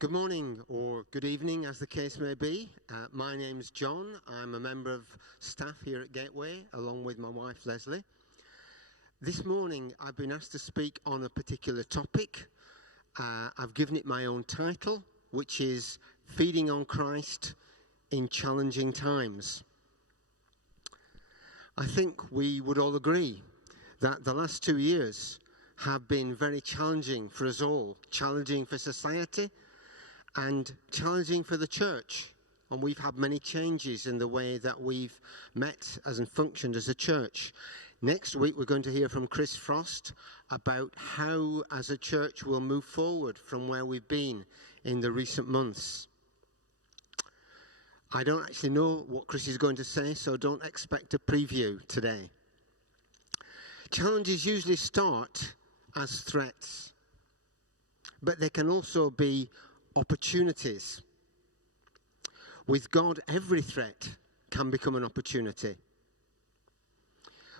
Good morning or good evening, as the case may be. My name's John. I'm a member of staff here at Gateway, along with my wife, Leslie. This morning, I've been asked to speak on a particular topic. I've given it my own title, which is Feeding on Christ in Challenging Times. I think we would all agree that the last 2 years have been very challenging for us all, challenging for society, and challenging for the church. And we've had many changes in the way that we've met and functioned as a church. Next week, we're going to hear from Chris Frost about how, as a church, we'll move forward from where we've been in the recent months. I don't actually know what Chris is going to say, so don't expect a preview today. Challenges usually start as threats, but they can also be opportunities. With God, every threat can become an opportunity.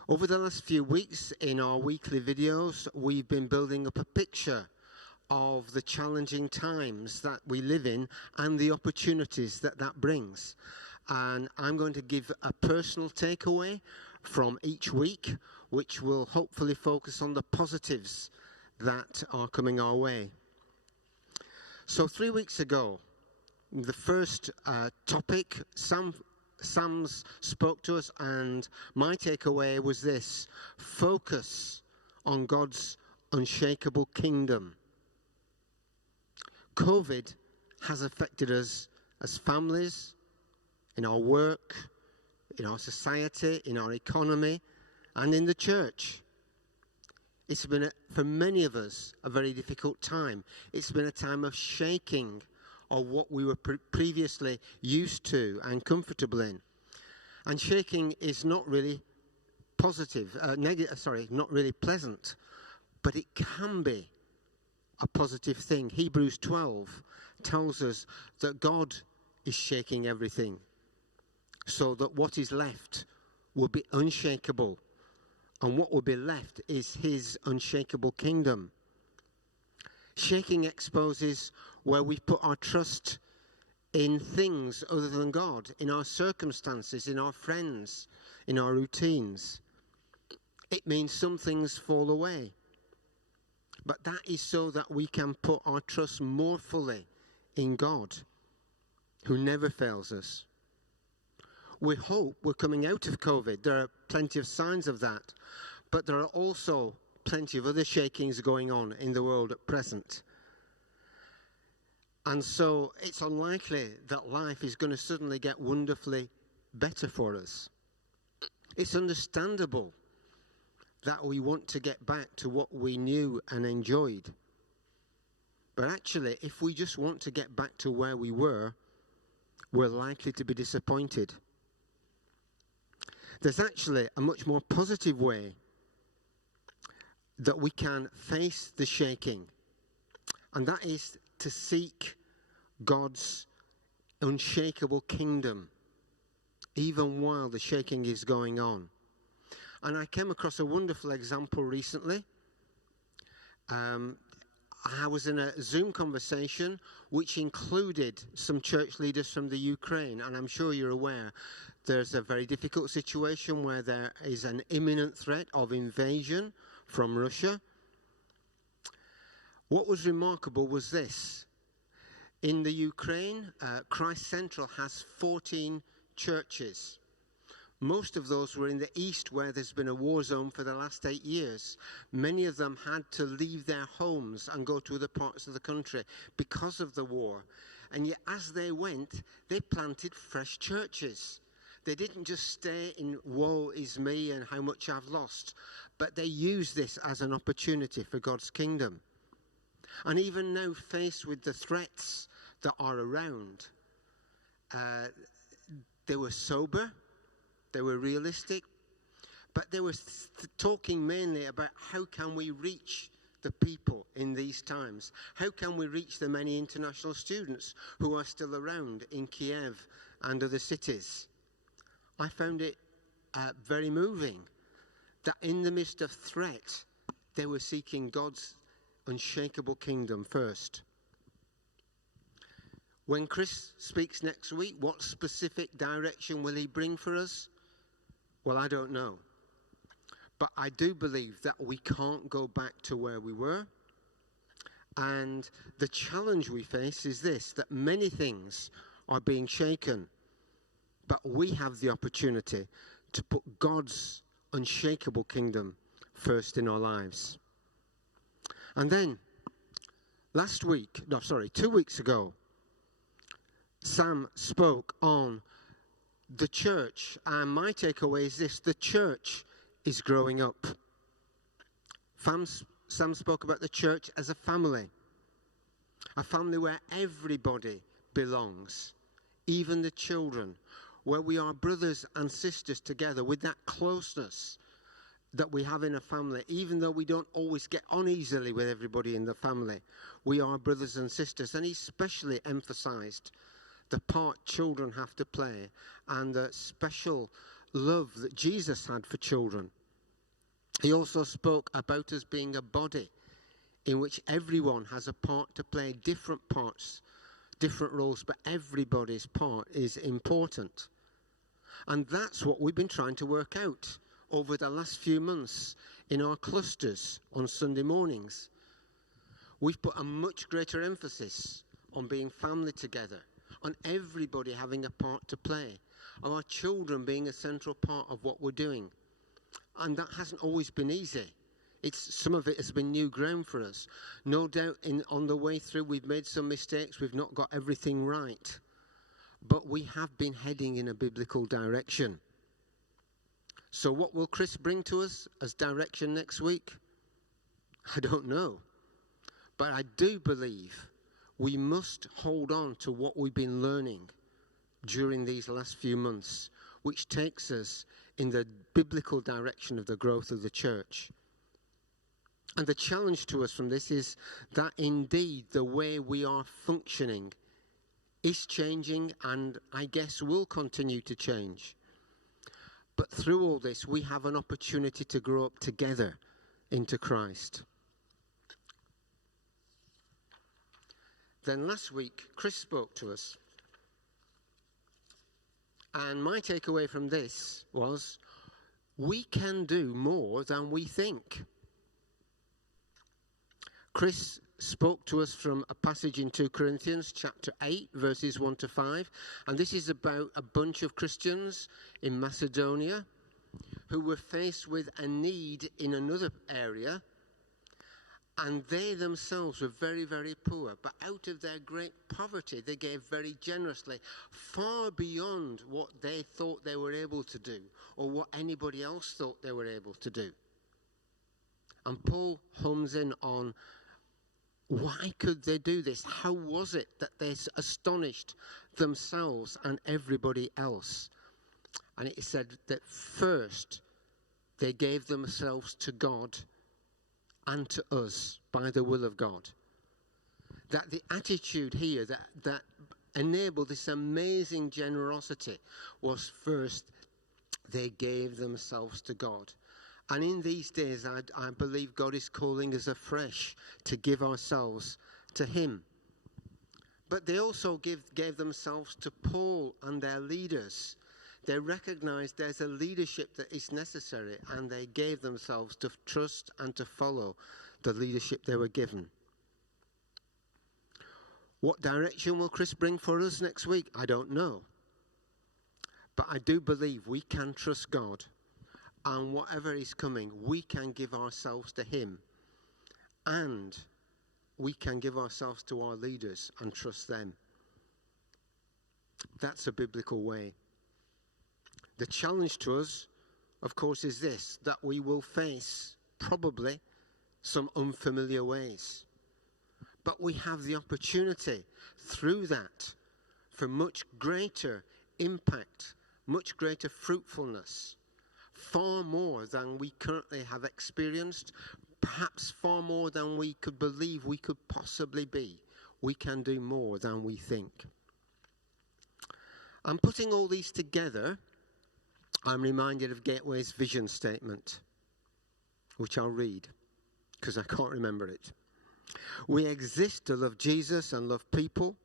Over the last few weeks in our weekly videos, we've been building up a picture of the challenging times that we live in and the opportunities that that brings. And I'm going to give a personal takeaway from each week, which will hopefully focus on the positives that are coming our way. So 3 weeks ago, the first topic, Sam's spoke to us, and my takeaway was this: focus on God's unshakable kingdom. COVID has affected us as families, in our work, in our society, in our economy, and in the church. It's been, for many of us, a very difficult time. It's been a time of shaking of what we were previously used to and comfortable in. And shaking is not really not really pleasant, but it can be a positive thing. Hebrews 12 tells us that God is shaking everything, so that what is left will be unshakable. And what will be left is his unshakable kingdom. Shaking exposes where we put our trust in things other than God, in our circumstances, in our friends, in our routines. It means some things fall away. But that is so that we can put our trust more fully in God, who never fails us. We hope we're coming out of COVID. There are plenty of signs of that. But there are also plenty of other shakings going on in the world at present. And so it's unlikely that life is going to suddenly get wonderfully better for us. It's understandable that we want to get back to what we knew and enjoyed. But actually, if we just want to get back to where we were, we're likely to be disappointed. There's actually a much more positive way that we can face the shaking, and that is to seek God's unshakable kingdom, even while the shaking is going on. And I came across a wonderful example recently. I was in a Zoom conversation which included some church leaders from the Ukraine, and I'm sure you're aware there's a very difficult situation where there is an imminent threat of invasion from Russia. What was remarkable was this. In the Ukraine, Christ Central has 14 churches. Most of those were in the east, where there's been a war zone for the last 8 years. Many of them had to leave their homes and go to other parts of the country because of the war. And yet, as they went, they planted fresh churches. They didn't just stay in woe is me and how much I've lost, but they used this as an opportunity for God's kingdom. And even now, faced with the threats that are around, they were sober, they were realistic, but they were talking mainly about how can we reach the people in these times? How can we reach the many international students who are still around in Kiev and other cities? I found it very moving that in the midst of threat, they were seeking God's unshakable kingdom first. When Chris speaks next week, what specific direction will he bring for us? Well, I don't know. But I do believe that we can't go back to where we were. And the challenge we face is this, that many things are being shaken. But we have the opportunity to put God's unshakable kingdom first in our lives. And then, 2 weeks ago, Sam spoke on the church, and my takeaway is this: the church is growing up. Sam spoke about the church as a family where everybody belongs, even the children, where we are brothers and sisters together with that closeness that we have in a family. Even though we don't always get on easily with everybody in the family, we are brothers and sisters. And he especially emphasized the part children have to play and the special love that Jesus had for children. He also spoke about us being a body in which everyone has a part to play, different parts, different roles, but everybody's part is important. And that's what we've been trying to work out over the last few months in our clusters on Sunday mornings. We've put a much greater emphasis on being family together, on everybody having a part to play, on our children being a central part of what we're doing. And that hasn't always been easy. Some of it has been new ground for us. No doubt on the way through we've made some mistakes, we've not got everything right. But we have been heading in a biblical direction. So what will Chris bring to us as direction next week? I don't know. But I do believe we must hold on to what we've been learning during these last few months, which takes us in the biblical direction of the growth of the church. And the challenge to us from this is that indeed the way we are functioning is changing, and I guess will continue to change. But through all this, we have an opportunity to grow up together into Christ. Then last week, Chris spoke to us. And my takeaway from this was, we can do more than we think. Chris spoke to us from a passage in 2 Corinthians chapter 8, verses 1 to 5. And this is about a bunch of Christians in Macedonia who were faced with a need in another area. And they themselves were very, very poor. But out of their great poverty, they gave very generously, far beyond what they thought they were able to do or what anybody else thought they were able to do. And Paul homes in on, why could they do this? How was it that they astonished themselves and everybody else? And it said that first they gave themselves to God and to us by the will of God. That the attitude here that enabled this amazing generosity was first they gave themselves to God. And in these days, I believe God is calling us afresh to give ourselves to Him. But they also gave themselves to Paul and their leaders. They recognized there's a leadership that is necessary, and they gave themselves to trust and to follow the leadership they were given. What direction will Chris bring for us next week? I don't know. But I do believe we can trust God. And whatever is coming, we can give ourselves to Him. And we can give ourselves to our leaders and trust them. That's a biblical way. The challenge to us, of course, is this, that we will face probably some unfamiliar ways. But we have the opportunity through that for much greater impact, much greater fruitfulness. Far more than we currently have experienced, perhaps far more than we could believe we could possibly be. We can do more than we think. And putting all these together, I'm reminded of Gateway's vision statement, which I'll read, because I can't remember it. We exist to love Jesus and love people,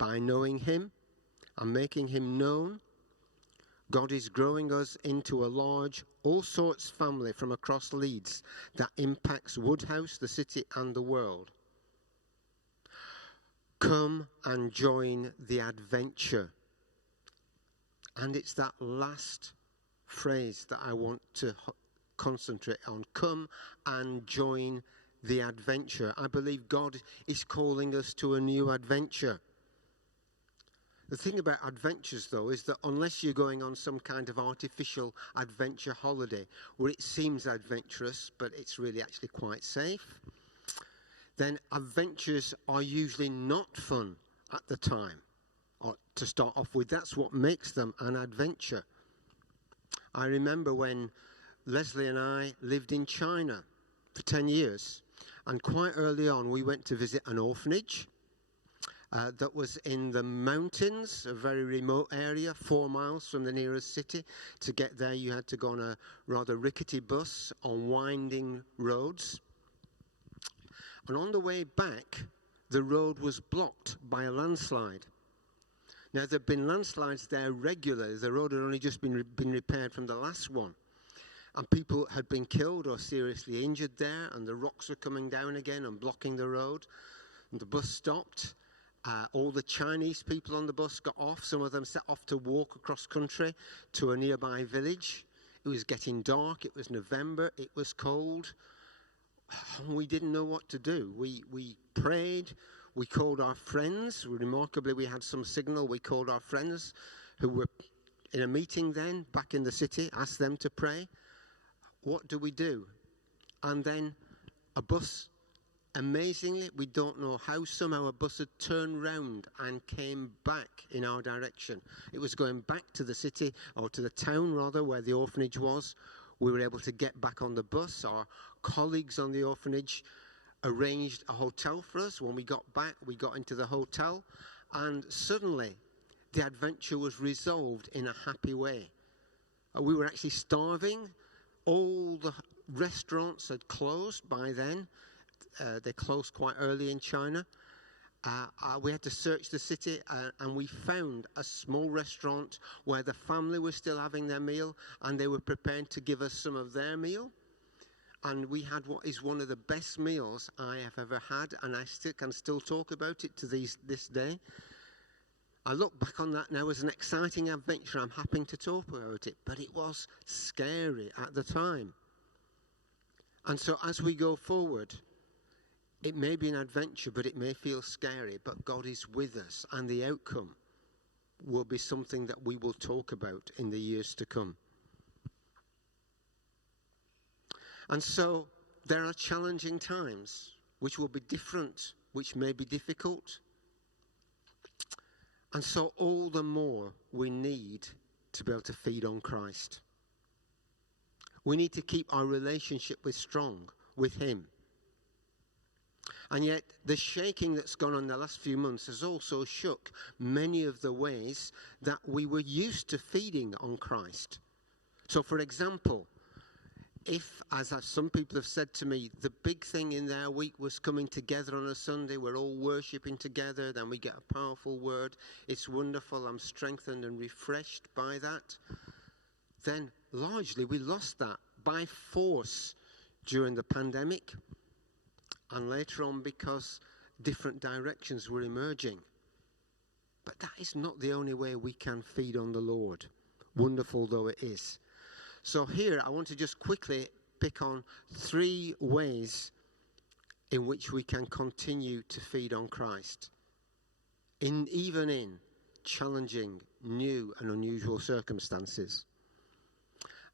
by knowing him and making him known, God is growing us into a large, all sorts family from across Leeds that impacts Woodhouse, the city, and the world. Come and join the adventure. And it's that last phrase that I want to concentrate on. Come and join the adventure. I believe God is calling us to a new adventure. The thing about adventures, though, is that unless you're going on some kind of artificial adventure holiday where it seems adventurous, but it's really actually quite safe, then adventures are usually not fun at the time. Or to start off with, that's what makes them an adventure. I remember when Leslie and I lived in China for 10 years, and quite early on we went to visit an orphanage that was in the mountains, a very remote area, 4 miles from the nearest city. To get there, you had to go on a rather rickety bus on winding roads. And on the way back, the road was blocked by a landslide. Now, there had been landslides there regularly. The road had only just been repaired from the last one. And people had been killed or seriously injured there, and the rocks were coming down again and blocking the road. And the bus stopped. All the Chinese people on the bus got off. Some of them set off to walk across country to a nearby village. It was getting dark. It was November. It was cold. We didn't know what to do. We prayed. We called our friends. Remarkably, we had some signal. We called our friends who were in a meeting then back in the city, asked them to pray. What do we do? And then a bus, amazingly, we don't know how, somehow a bus had turned round and came back in our direction. It was going back to the city, or to the town rather, where the orphanage was. We were able to get back on the bus. Our colleagues on the orphanage arranged a hotel for us. When we got back, we got into the hotel, and suddenly the adventure was resolved in a happy way. We were actually starving. All the restaurants had closed by then. They closed quite early in China. We had to search the city, and we found a small restaurant where the family was still having their meal, and they were prepared to give us some of their meal. And we had what is one of the best meals I have ever had, and I can still talk about it to this day. I look back on that now as an exciting adventure. I'm happy to talk about it, but it was scary at the time. And so as we go forward, it may be an adventure, but it may feel scary, but God is with us, and the outcome will be something that we will talk about in the years to come. And so there are challenging times which will be different, which may be difficult. And so all the more we need to be able to feed on Christ. We need to keep our relationship strong with him. And yet the shaking that's gone on the last few months has also shook many of the ways that we were used to feeding on Christ. So for example, if, as some people have said to me, the big thing in their week was coming together on a Sunday, we're all worshipping together, then we get a powerful word, it's wonderful, I'm strengthened and refreshed by that, then largely we lost that by force during the pandemic, and later on because different directions were emerging. But that is not the only way we can feed on the Lord, wonderful though it is. So here I want to just quickly pick on 3 ways in which we can continue to feed on Christ, even in challenging, new and unusual circumstances.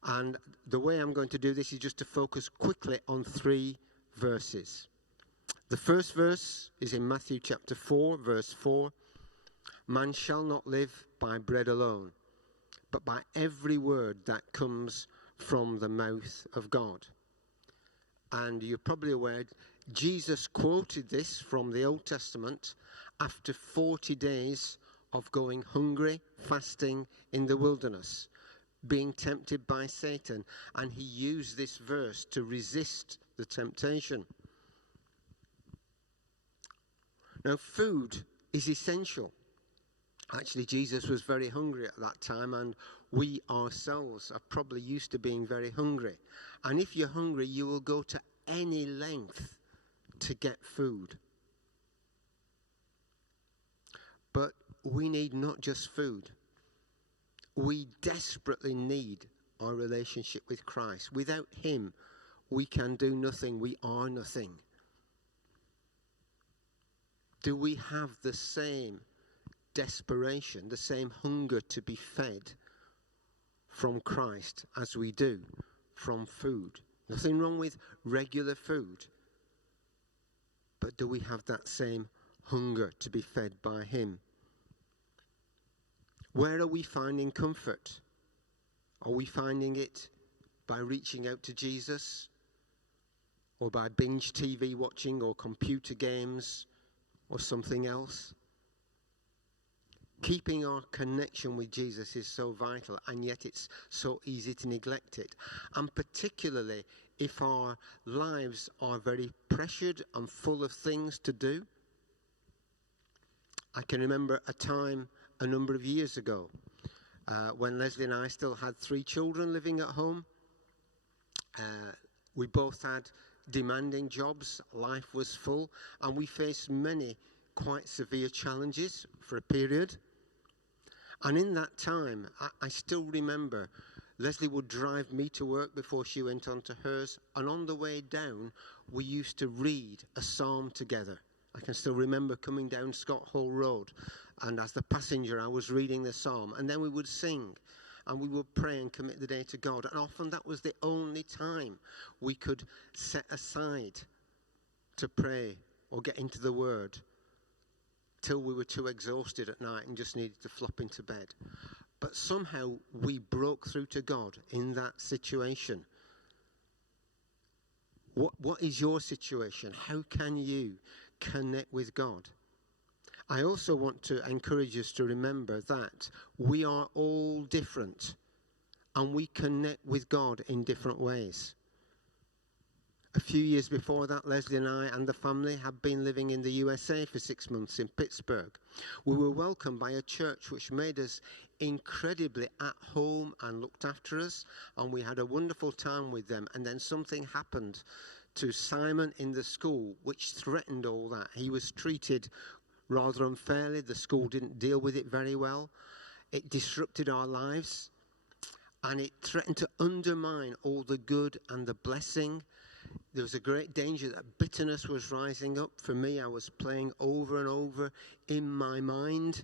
And the way I'm going to do this is just to focus quickly on 3 verses. The first verse is in Matthew chapter 4, verse 4. Man shall not live by bread alone, but by every word that comes from the mouth of God. And you're probably aware, Jesus quoted this from the Old Testament after 40 days of going hungry, fasting in the wilderness, being tempted by Satan. And he used this verse to resist the temptation. Now, food is essential. Actually, Jesus was very hungry at that time, and we ourselves are probably used to being very hungry. And if you're hungry, you will go to any length to get food. But we need not just food. We desperately need our relationship with Christ. Without him, we can do nothing. We are nothing. Do we have the same desperation, the same hunger to be fed from Christ as we do from food? Nothing wrong with regular food. But do we have that same hunger to be fed by him? Where are we finding comfort? Are we finding it by reaching out to Jesus? Or by binge TV watching or computer games or something else? Keeping our connection with Jesus is so vital, and yet it's so easy to neglect it. And particularly if our lives are very pressured and full of things to do. I can remember a time a number of years ago when Leslie and I still had 3 children living at home. We both had demanding jobs, life was full, and we faced many quite severe challenges for a period. And in that time, I still remember Leslie would drive me to work before she went on to hers, and on the way down, we used to read a psalm together. I can still remember coming down Scott Hall Road, and as the passenger, I was reading the psalm, and then we would sing, and we would pray and commit the day to God. And often that was the only time we could set aside to pray or get into the Word, till we were too exhausted at night and just needed to flop into bed. But somehow we broke through to God in that situation. What is your situation? How can you connect with God? I also want to encourage us to remember that we are all different, and we connect with God in different ways. A few years before that, Leslie and I and the family had been living in the USA for 6 months in Pittsburgh. We were welcomed by a church which made us incredibly at home and looked after us, and we had a wonderful time with them. And then something happened to Simon in the school which threatened all that. He was treated rather unfairly. The school didn't deal with it very well. It disrupted our lives, and it threatened to undermine all the good and the blessing. There was a great danger that bitterness was rising up. For me, I was playing over and over in my mind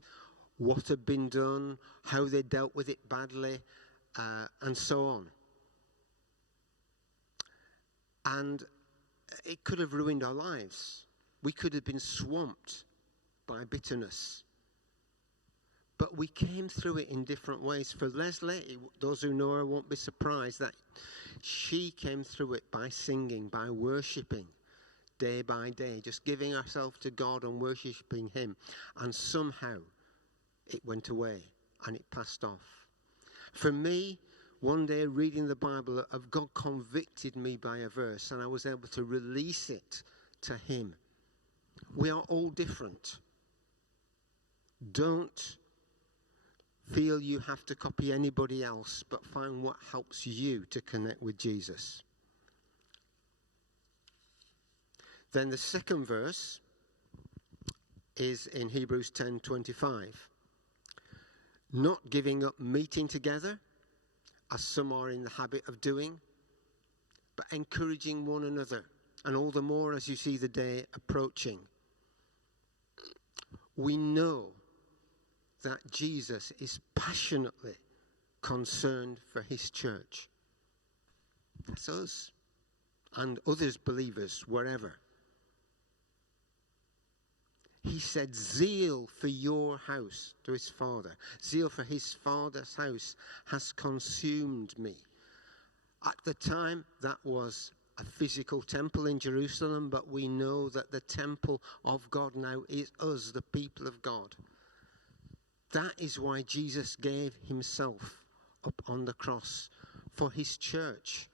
what had been done, how they dealt with it badly, and so on. And it could have ruined our lives. We could have been swamped by bitterness. But we came through it in different ways. For Leslie, those who know her won't be surprised that she came through it by singing, by worshipping day by day, just giving herself to God and worshipping him. And somehow it went away and it passed off. For me, one day reading the Bible, God convicted me by a verse, and I was able to release it to him. We are all different. Don't feel you have to copy anybody else, but find what helps you to connect with Jesus. Then the second verse is in Hebrews 10:25. Not giving up meeting together, as some are in the habit of doing, but encouraging one another, and all the more as you see the day approaching. We know that Jesus is passionately concerned for his church. That's us and others believers wherever. He said, zeal for your house, to his Father. Zeal for his Father's house has consumed me. At the time, that was a physical temple in Jerusalem, but we know that the temple of God now is us, the people of God. That is why Jesus gave himself up on the cross for his church.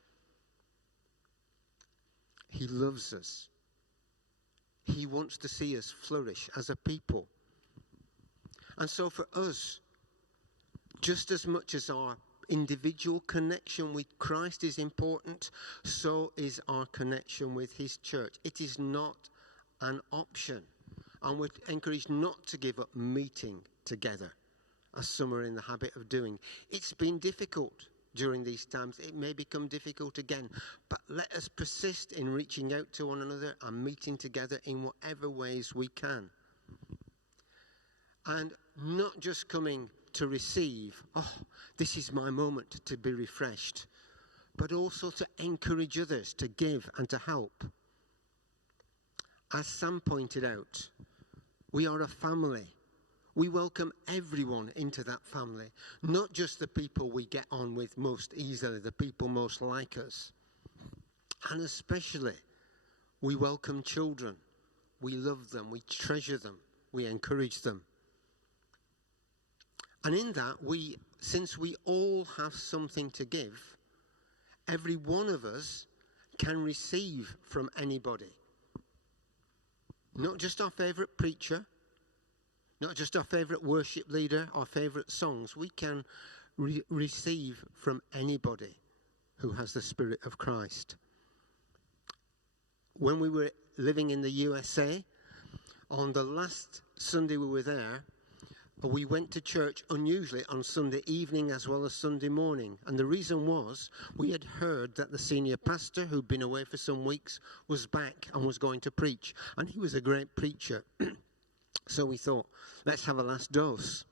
He loves us. He wants to see us flourish as a people. And so for us, just as much as our individual connection with Christ is important, so is our connection with his church. It is not an option. And we're encouraged not to give up meeting together, as some are in the habit of doing. It's been difficult during these times. It may become difficult again. But let us persist in reaching out to one another and meeting together in whatever ways we can. And not just coming to receive, oh, this is my moment to be refreshed, but also to encourage others to give and to help. As Sam pointed out, we are a family. We welcome everyone into that family, not just the people we get on with most easily, the people most like us. And especially, we welcome children. We love them, we treasure them, we encourage them. And in that, since we all have something to give, every one of us can receive from anybody. Not just our favourite preacher, not just our favourite worship leader, our favourite songs. We can receive from anybody who has the Spirit of Christ. When we were living in the USA, on the last Sunday we were there, we went to church unusually on Sunday evening as well as Sunday morning. And the reason was we had heard that the senior pastor, who'd been away for some weeks, was back and was going to preach. And he was a great preacher. So we thought, let's have a last dose.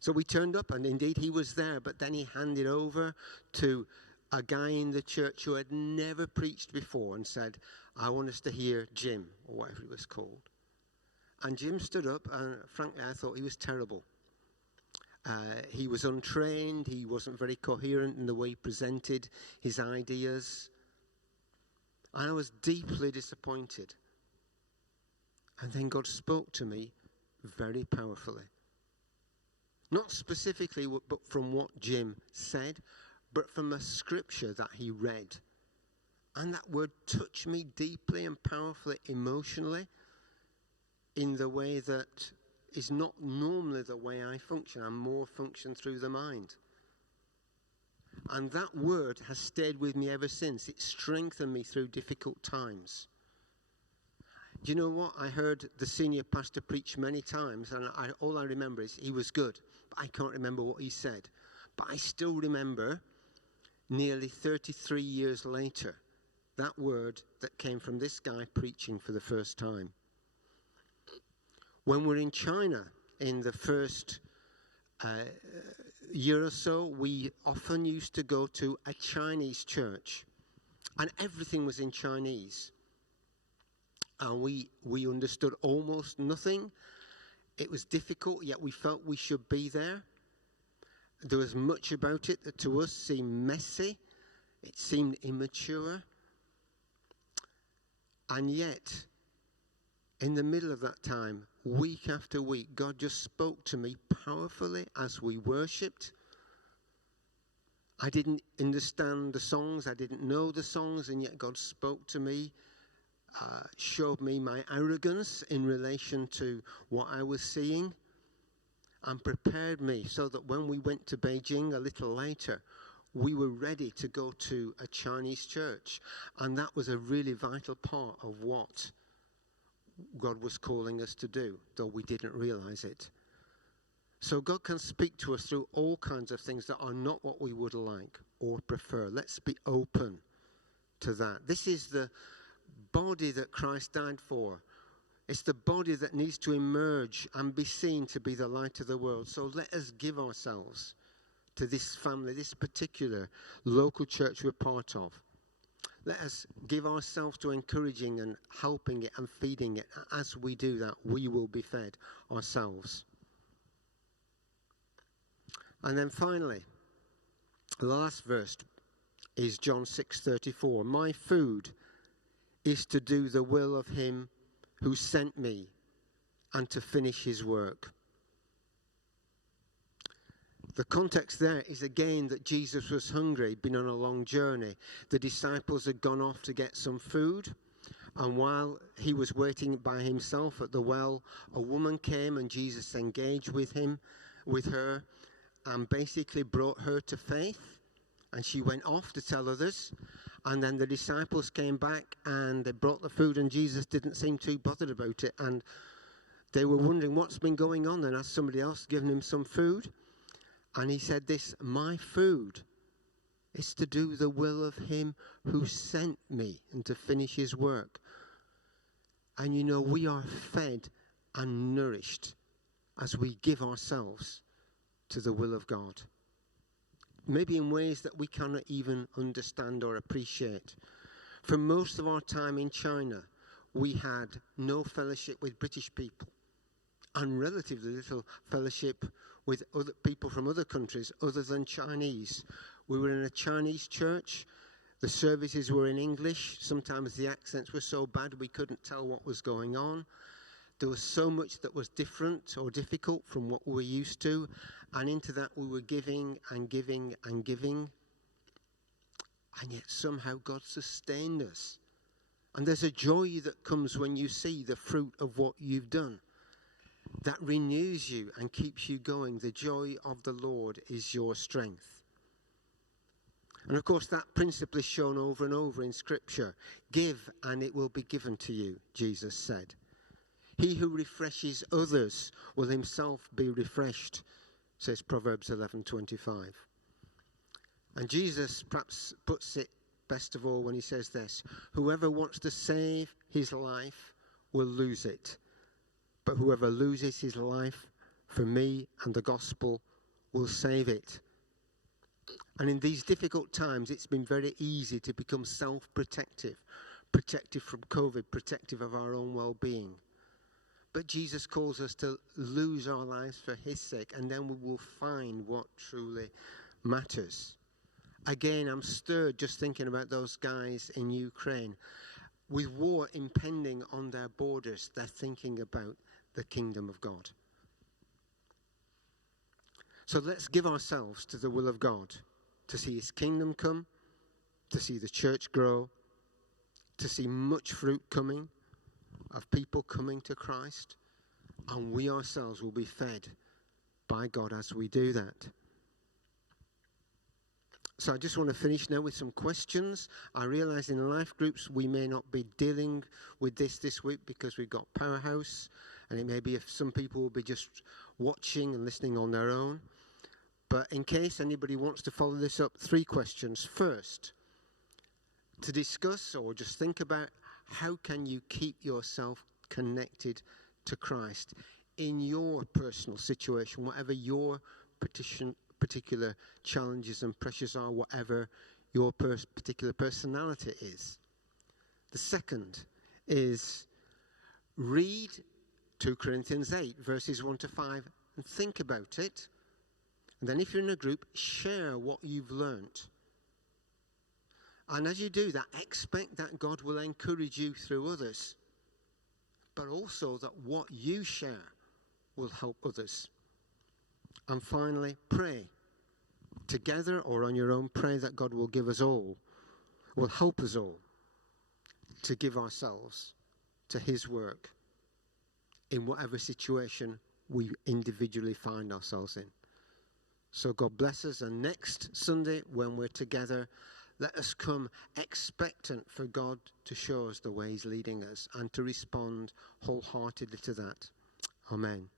So we turned up, and indeed he was there. But then he handed over to a guy in the church who had never preached before and said, I want us to hear Jim, or whatever he was called. And Jim stood up, and frankly, I thought he was terrible. He was untrained. He wasn't very coherent in the way he presented his ideas. And I was deeply disappointed. And then God spoke to me very powerfully. Not specifically, but from what Jim said, but from a scripture that he read. And that word touched me deeply and powerfully, emotionally, in the way that is not normally the way I function. I more function through the mind. And that word has stayed with me ever since. It strengthened me through difficult times. Do you know what? I heard the senior pastor preach many times, and all I remember is he was good, but I can't remember what he said. But I still remember, nearly 33 years later, that word that came from this guy preaching for the first time. When we're in China, in the first year or so, we often used to go to a Chinese church, and everything was in Chinese. And we understood almost nothing. It was difficult, yet we felt we should be there. There was much about it that to us seemed messy. It seemed immature. And yet, in the middle of that time, week after week, God just spoke to me powerfully as we worshipped. I didn't understand the songs. I didn't know the songs, and yet God spoke to me, showed me my arrogance in relation to what I was seeing, and prepared me so that when we went to Beijing a little later, we were ready to go to a Chinese church. And that was a really vital part of what God was calling us to do, though we didn't realize it. So God can speak to us through all kinds of things that are not what we would like or prefer. Let's be open to that. This is the body that Christ died for. It's the body that needs to emerge and be seen to be the light of the world. So let us give ourselves to this family, this particular local church we're part of. Let us give ourselves to encouraging and helping it and feeding it. As we do that, we will be fed ourselves. And then finally, the last verse is John 6:34. My food is to do the will of him who sent me and to finish his work. The context there is again that Jesus was hungry, been on a long journey. The disciples had gone off to get some food, And while he was waiting by himself at the well, a woman came and Jesus engaged with her, and basically brought her to faith. And she went off to tell others. And then the disciples came back and they brought the food, and Jesus didn't seem too bothered about it. And they were wondering what's been going on. Then asked somebody else, given him some food. And he said this, my food is to do the will of him who sent me and to finish his work. And you know, we are fed and nourished as we give ourselves to the will of God. Maybe in ways that we cannot even understand or appreciate. For most of our time in China, we had no fellowship with British people and relatively little fellowship with other people from other countries other than Chinese. We were in a Chinese church. The services were in English. Sometimes the accents were so bad we couldn't tell what was going on. There was so much that was different or difficult from what we were used to. And into that we were giving and giving and giving. And yet somehow God sustained us. And there's a joy that comes when you see the fruit of what you've done. That renews you and keeps you going. The joy of the Lord is your strength. And of course that principle is shown over and over in Scripture. Give and it will be given to you, Jesus said. He who refreshes others will himself be refreshed, says Proverbs 11:25. And Jesus perhaps puts it best of all when he says this, whoever wants to save his life will lose it. But whoever loses his life for me and the gospel will save it. And in these difficult times, it's been very easy to become self-protective, protective from COVID, protective of our own well-being. But Jesus calls us to lose our lives for his sake, and then we will find what truly matters. Again, I'm stirred just thinking about those guys in Ukraine. With war impending on their borders, they're thinking about the kingdom of God. So let's give ourselves to the will of God, to see his kingdom come, to see the church grow, to see much fruit coming, of people coming to Christ, and we ourselves will be fed by God as we do that. So I just want to finish now with some questions. I realize in life groups we may not be dealing with this week because we've got Powerhouse, and it may be if some people will be just watching and listening on their own. But in case anybody wants to follow this up, 3 questions. First, to discuss or just think about how can you keep yourself connected to Christ in your personal situation, whatever your particular challenges and pressures are, whatever your particular personality is. The second is read 2 Corinthians 8, verses 1 to 5, and think about it. And then if you're in a group, share what you've learnt. And as you do that, expect that God will encourage you through others, but also that what you share will help others. And finally, pray. Together or on your own, pray that God will give us all, will help us all to give ourselves to his work in whatever situation we individually find ourselves in. So God bless us, and next Sunday when we're together, let us come expectant for God to show us the way he's leading us and to respond wholeheartedly to that. Amen.